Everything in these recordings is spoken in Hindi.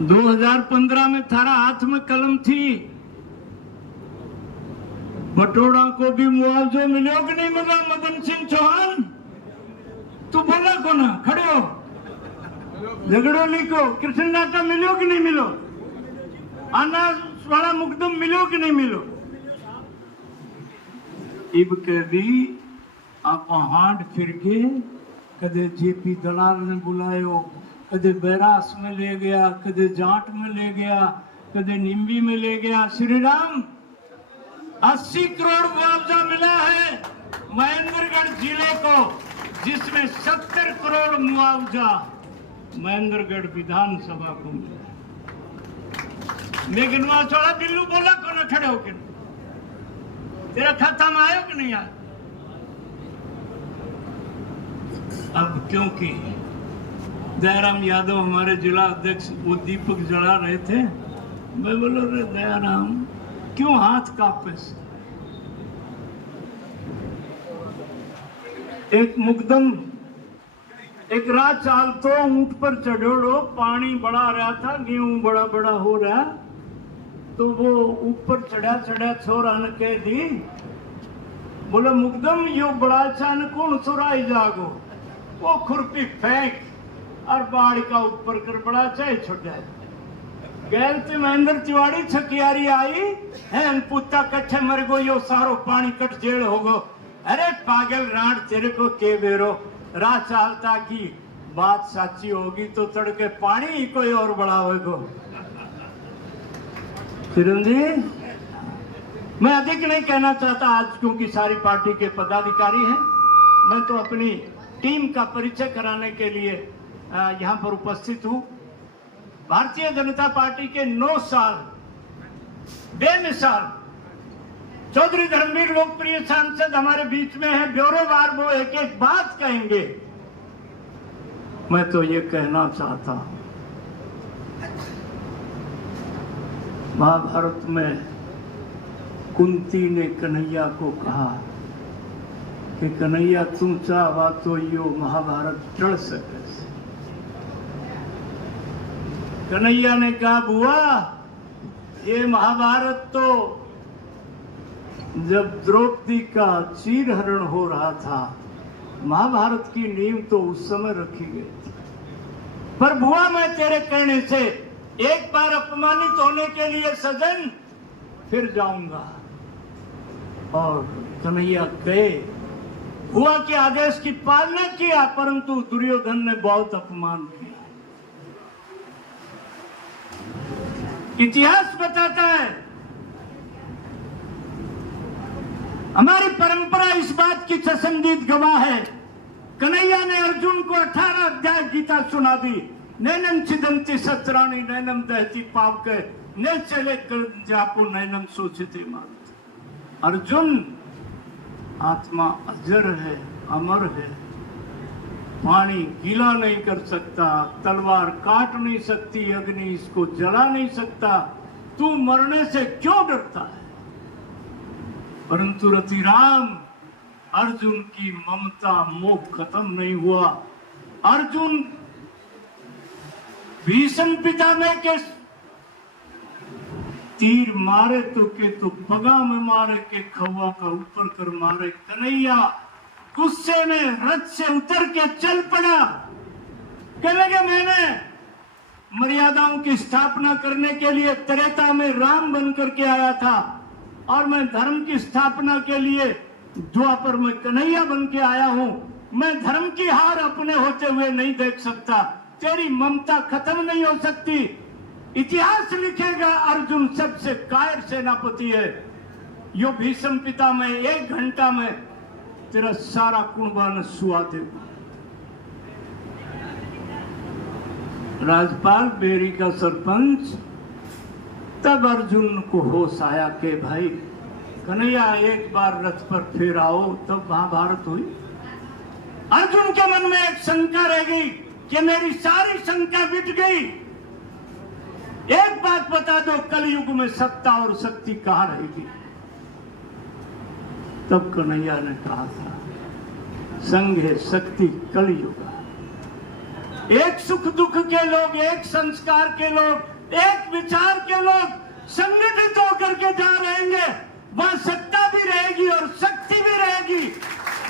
2015 में थारा हाथ में कलम थी, बटोड़ा को भी मुआवजा मिलो कि नहीं मिला? मदन सिंह चौहान, तू बोला को ना, खड़े हो, झगड़ो लिखो, कृष्ण नाटा मिलो कि नहीं मिलो? अनाज वाला मुकदम मिलो कि नहीं मिलो? इब के भी आप हाथ फिर के कदे जेपी दलाल ने बुलायो, कदे बैरास में ले गया, कदे जाट में ले गया, कदे निम्बी में ले गया। श्री राम 80 करोड़ मुआवजा मिला है महेंद्रगढ़ जिले को, जिसमें 70 करोड़ मुआवजा महेंद्रगढ़ विधानसभा को मिला। मेघनवा छोड़ा बिल्लू बोला को न खड़े होके, तेरा खाता में आयो कि नहीं आया? अब क्योंकि दयाराम यादव हमारे जिला अध्यक्ष वो दीपक जला रहे थे, मैं बोलो रे दयाराम क्यों हाथ कांपे? एक मुकदम एक रात चाल तो ऊंट पर चढ़ोड़ो, पानी बड़ा रहा था, गेहूं बड़ा बड़ा हो रहा, तो वो ऊपर चढ़ा चढ़ा छोरा ने कह दी, बोले मुकदम यो बड़ा चान कौन सुराई जागो? वो खुरपी फेंक और बाढ़ का ऊपर कर बड़ा चाय छोड़ा गैल ते महेंद्र तिवाड़ी छकियारी आई है, पुत्ता कट्ठे मर गो, यो सारो पानी कट जेल हो गो। अरे पागल राण, तेरे को के बेरो राह चालता की बात साची होगी तो तड़के पानी ही कोई और बढ़ावेगो। चिरंजीव, मैं अधिक नहीं कहना चाहता आज, क्योंकि सारी पार्टी के पदाधिकारी हैं। मैं तो अपनी टीम का परिचय कराने के लिए यहाँ पर उपस्थित हूँ। भारतीय जनता पार्टी के 9 साल बेमिसाल चौधरी धर्मवीर लोकप्रिय सांसद हमारे बीच में है, ब्यौरेवार वो एक एक बात कहेंगे। मैं तो ये कहना चाहता हूं, महाभारत में कुंती ने कन्हैया को कहा कि कन्हैया तुम चाहवा तो यो महाभारत टल सके। कन्हैया ने कहा बुआ ये महाभारत तो जब द्रौपदी का चीरहरण हो रहा था, महाभारत की नींव तो उस समय रखी गई थी, पर बुआ मैं तेरे कहने से एक बार अपमानित होने के लिए सदन फिर जाऊंगा। और कन्हैया गए, बुआ के आदेश की पालना किया, परंतु दुर्योधन ने बहुत अपमान किया। इतिहास बताता है, हमारी परंपरा इस बात की ससंदीद गवाह है, कन्हैया ने अर्जुन को 18 अध्याय गीता सुना दी। नैनम छिदंती सत्राणी नैनम दहती पाप के ने चले कर जापो नैनम सोचते मान। अर्जुन आत्मा अजर है, अमर है, पानी गीला नहीं कर सकता, तलवार काट नहीं सकती, अग्नि इसको जला नहीं सकता, तू मरने से क्यों डरता है? परंतु रतिराम, अर्जुन की ममता मोह खत्म नहीं हुआ। अर्जुन भीषण पितामह के तीर मारे तो पगा में मारे के खवा का ऊपर कर मारे। कन्हैया गुस्से में रथ से उतर के चल पड़ा, कहने लगे मैंने मर्यादाओं की स्थापना करने के लिए त्रेता में राम बन करके आया था, और मैं धर्म की स्थापना के लिए द्वापर में कन्हैया बन के आया हूं। मैं धर्म की हार अपने होते हुए नहीं देख सकता, तेरी ममता खत्म नहीं हो सकती। इतिहास लिखेगा अर्जुन सबसे कायर सेनापति है। यो भीष्म पिता में 1 घंटा में तेरा सारा कुर्बान सुआ देगा। राजपाल बेरी का सरपंच, तब अर्जुन को होश आया कि भाई कन्हैया एक बार रथ पर फिर आओ, तब महाभारत हुई। अर्जुन के मन में एक शंका रह गई कि मेरी सारी शंका मिट गई। एक बात बता दो, कलयुग में सत्ता और शक्ति कहां रहेगी? तब कन्हैया ने कहा था संघ है शक्ति कलयुग। एक सुख दुख के लोग, एक संस्कार के लोग, एक विचार के लोग संगठित होकर के जा रहेंगे, वहां सत्ता भी रहेगी और शक्ति भी रहेगी।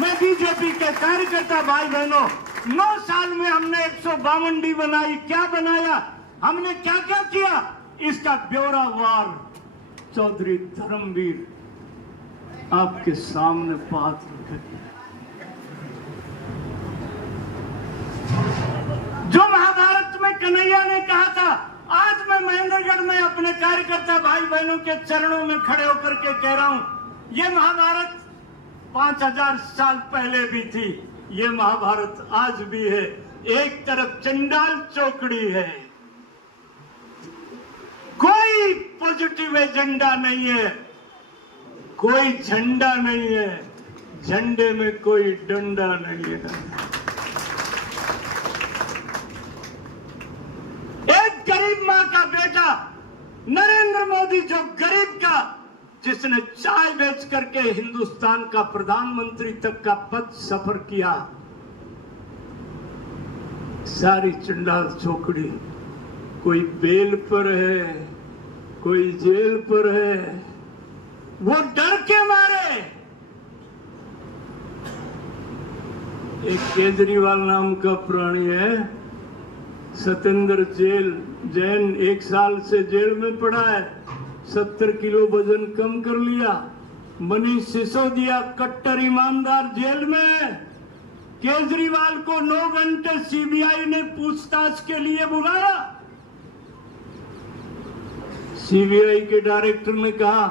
मैं बीजेपी के कार्यकर्ता भाई बहनों, 9 साल में हमने 152 डी बनाई। क्या बनाया, हमने क्या क्या किया, इसका ब्यौरावार चौधरी धर्मवीर आपके सामने बात रखेंगे। जो महाभारत में कन्हैया ने कहा था, आज मैं महेंद्रगढ़ में अपने कार्यकर्ता भाई बहनों के चरणों में खड़े होकर के कह रहा हूं, ये महाभारत 5000 साल पहले भी थी, ये महाभारत आज भी है। एक तरफ चंडाल चौकड़ी है, कोई पॉजिटिव एजेंडा नहीं है, कोई झंडा नहीं है, झंडे में कोई डंडा नहीं है। एक गरीब मां का बेटा नरेंद्र मोदी, जो गरीब का, जिसने चाय बेच करके हिंदुस्तान का प्रधानमंत्री तक का पद सफर किया, सारी चंडाल चौकड़ी, कोई बेल पर है, कोई जेल पर है, वो डर के मारे। एक केजरीवाल नाम का प्राणी है, सत्येंद्र जैन 1 साल से जेल में पड़ा है, 70 किलो वजन कम कर लिया। मनीष सिसोदिया कट्टर ईमानदार जेल में। केजरीवाल को 9 घंटे सीबीआई ने पूछताछ के लिए बुलाया। सीबीआई के डायरेक्टर ने कहा,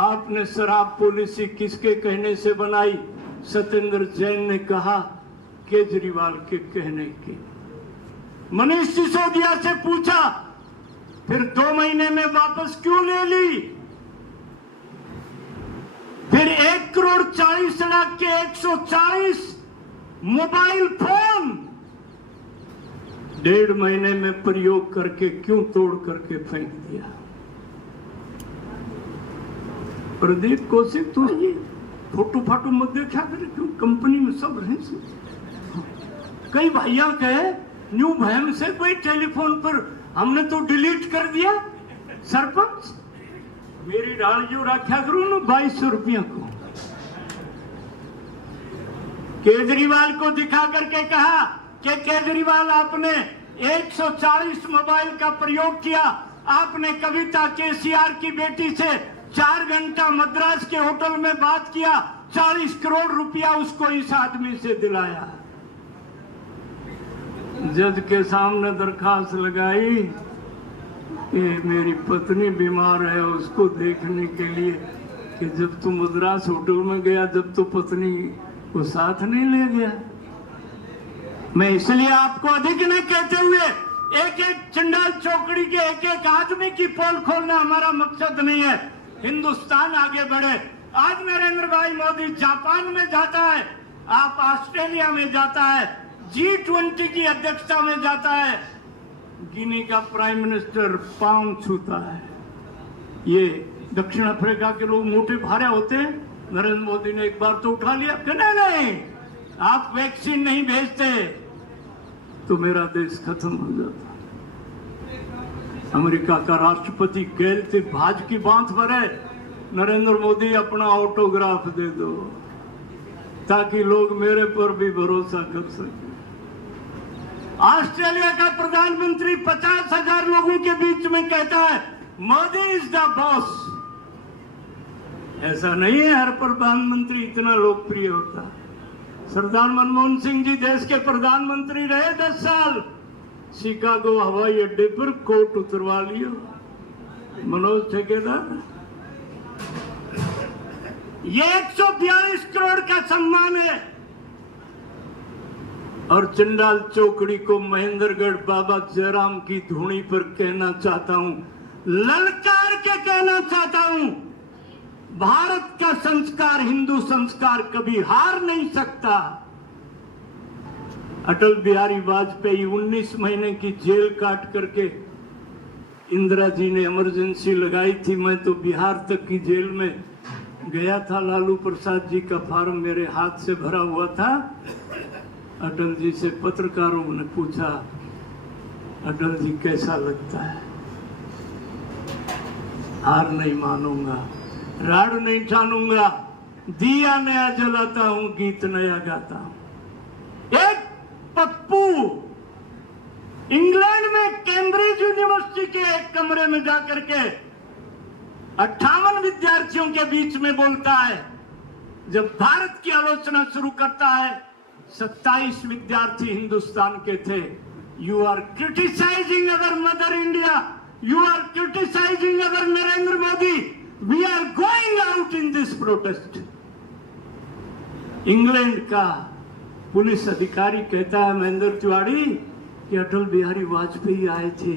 आपने शराब पॉलिसी किसके कहने से बनाई? सत्येंद्र जैन ने कहा, केजरीवाल के कहने की। मनीष सिसोदिया से पूछा, फिर 2 महीने में वापस क्यों ले ली? फिर 1,40,00,000 के 140 मोबाइल फोन 1.5 महीने में प्रयोग करके क्यों तोड़ करके फेंक दिया? प्रदीप कौशिक, तो ये फोटो फाटो मत देखा करे, क्यों कंपनी में सब रहे से। कई भैया कहे न्यू भैम से कोई टेलीफोन पर हमने तो डिलीट कर दिया। सरपंच मेरी डाल जो रखा करो ना 2200 रुपया को। केजरीवाल को दिखा करके कहा कि केजरीवाल, आपने 140 मोबाइल का प्रयोग किया, आपने कविता केसीआर की बेटी से 4 घंटा मद्रास के होटल में बात किया, 40 करोड़ रुपया उसको इस आदमी से दिलाया। जज के सामने दरखास्त लगाई कि मेरी पत्नी बीमार है, उसको देखने के लिए, कि जब तू मद्रास होटल में गया, जब तो पत्नी को साथ नहीं ले गया। मैं इसलिए आपको अधिक नहीं कहते हुए, एक एक चंडाल चौकड़ी के एक एक आदमी की पोल खोलना हमारा मकसद नहीं है। हिंदुस्तान आगे बढ़े। आज नरेंद्र भाई मोदी जापान में जाता है, आप ऑस्ट्रेलिया में जाता है, G20 की अध्यक्षता में जाता है, गिनी का प्राइम मिनिस्टर पांव छूता है। ये दक्षिण अफ्रीका के लोग मोटे भारे होते हैं, नरेंद्र मोदी ने एक बार तो उठा लिया कि नहीं, आप वैक्सीन नहीं भेजते तो मेरा देश खत्म हो जाता। अमेरिका का राष्ट्रपति कहते भाज की बांध भरे, नरेंद्र मोदी अपना ऑटोग्राफ दे दो ताकि लोग मेरे पर भी भरोसा कर सके। ऑस्ट्रेलिया का प्रधानमंत्री 50,000 लोगों के बीच में कहता है, मोदी इज द बॉस। ऐसा नहीं है हर प्रधानमंत्री इतना लोकप्रिय होता। सरदार मनमोहन सिंह जी देश के प्रधानमंत्री रहे 10 साल, शिकागो हवाई अड्डे पर कोट उतरवा लियो मनोज ठेकेदार। ये 142 करोड़ का सम्मान है। और चंडाल चौकड़ी को महेंद्रगढ़ बाबा जयराम की धूनी पर कहना चाहता हूं, ललकार के कहना चाहता हूं, भारत का संस्कार, हिंदू संस्कार कभी हार नहीं सकता। अटल बिहारी वाजपेयी 19 महीने की जेल काट करके इंदिरा जी ने इमरजेंसी लगाई थी। मैं तो बिहार तक की जेल में गया था, लालू प्रसाद जी का फार्म मेरे हाथ से भरा हुआ था। अटल जी से पत्रकारों ने पूछा अटल जी कैसा लगता है? हार नहीं मानूंगा, राड़ नहीं ठानूंगा, दिया नया जलाता हूं, गीत नया गाता हूं। एक पप्पू इंग्लैंड में कैम्ब्रिज यूनिवर्सिटी के एक कमरे में जाकर के 58 विद्यार्थियों के बीच में बोलता है, जब भारत की आलोचना शुरू करता है। 27 विद्यार्थी हिंदुस्तान के थे। You are criticising our mother India, you are criticising our Narendra Modi, we are going out in this protest. England का पुलिस अधिकारी कहता है, महेंद्र तिवारी, कि अटल बिहारी वाजपेयी आए थे,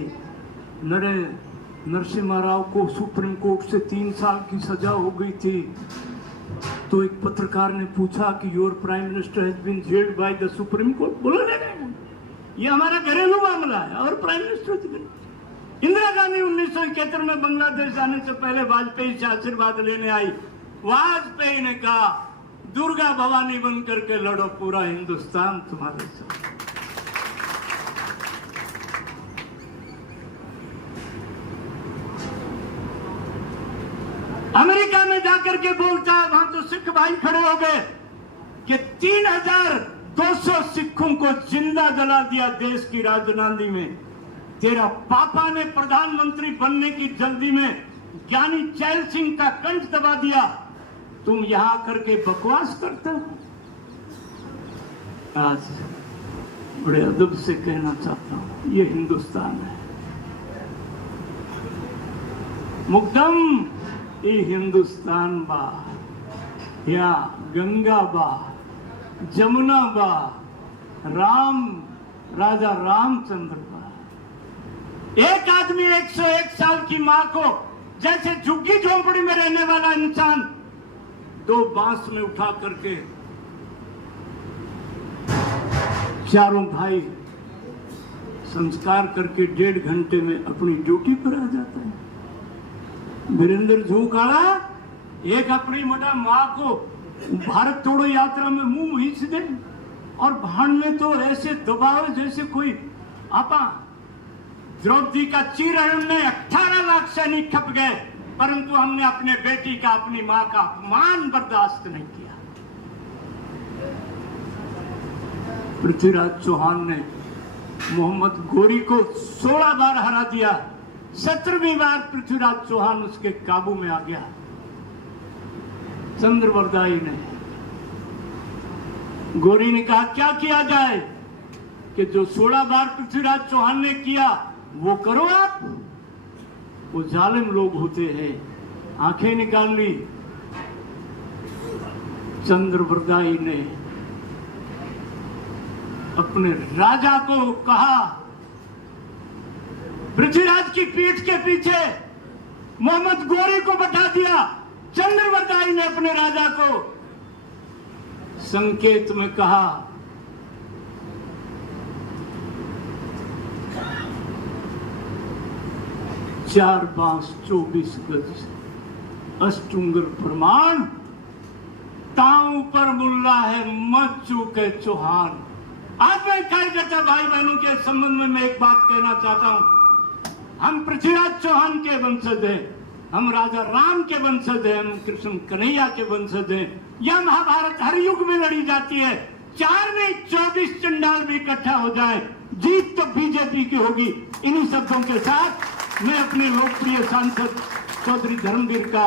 नरसिम्हा राव को सुप्रीम कोर्ट से 3 साल की सजा हो गई थी। तो एक पत्रकार ने पूछा कि your prime minister has been jailed by the supreme court. बोला नहीं, ये हमारा घरेलू मामला है। और प्राइम मिनिस्टर इंदिरा गांधी 1971 में बांग्लादेश जाने से पहले वाजपेयी से आशीर्वाद लेने आई। वाजपेयी ने कहा, दुर्गा भवानी बन करके लड़ो, पूरा हिंदुस्तान तुम्हारे साथ। अमेरिका में जाकर के बोलता है, वहां तो सिख भाई खड़े हो गए कि 3200 सिखों को जिंदा जला दिया देश की राजधानी में। तेरा पापा ने प्रधानमंत्री बनने की जल्दी में ज्ञानी चैल सिंह का कंठ दबा दिया, तुम यहां करके बकवास करते हो। आज बड़े अदब से कहना चाहता हूं, ये हिंदुस्तान है। मुकदम ये हिंदुस्तान बा, या गंगा बा, जमुना बा, राजा रामचंद्र बा। एक आदमी 101 साल की मां को, जैसे झुग्गी झोंपड़ी में रहने वाला इंसान, 2 बांस में उठा करके चारों भाई संस्कार करके 1.5 घंटे में अपनी ड्यूटी पर आ जाता है। वीरेंद्र झूकाड़ा एक अपनी मटा मां को भारत तोड़ो यात्रा में मुंह हिच दे, और भाण में तो ऐसे दबाव जैसे कोई आपा। द्रौपदी का चीरहरण में 18 लाख सैनिक खप गए, परंतु हमने अपने बेटी का, अपनी मां का अपमान बर्दाश्त नहीं किया। पृथ्वीराज चौहान ने मोहम्मद गोरी को 16 बार हरा दिया। 17वीं बार पृथ्वीराज चौहान उसके काबू में आ गया। चंद्रवरदाई ने, गोरी ने कहा, क्या किया जाए कि जो 16 बार पृथ्वीराज चौहान ने किया वो करो आप। वो जालिम लोग होते हैं। आंखें निकाल ली। चंद्रवरदाई ने अपने राजा को कहा, पृथ्वीराज की पीठ के पीछे मोहम्मद गोरी को बैठा दिया। चंद्रवरदाई ने अपने राजा को संकेत में कहा, 4 बांस 24 गज अष्टुंगर प्रमाण, ताऊ पर मुल्ला है मत चूके चौहान। आज मैं कई जगह भाई बहनों के संबंध में मैं एक बात कहना चाहता हूं। हम पृथ्वीराज चौहान के वंशज हैं, हम राजा राम के वंशज हैं, हम कृष्ण कन्हैया के वंशज हैं। यह महाभारत हर युग में लड़ी जाती है। 4 नहीं 24 चंडाल भी इकट्ठा हो जाए, जीत तो बीजेपी की होगी। इन्हीं शब्दों के साथ मैं अपने लोकप्रिय सांसद चौधरी धर्मवीर का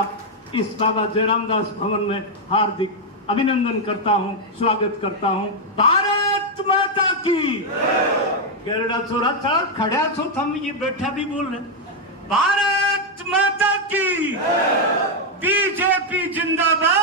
इस बाबा जयराम दास भवन में हार्दिक अभिनंदन करता हूं, स्वागत करता हूं। भारत माता की। गेरड़ा चोरा था, खड़ा सो थम, ये बैठा भी बोल रहे। भारत माता की। बीजेपी जिंदाबाद।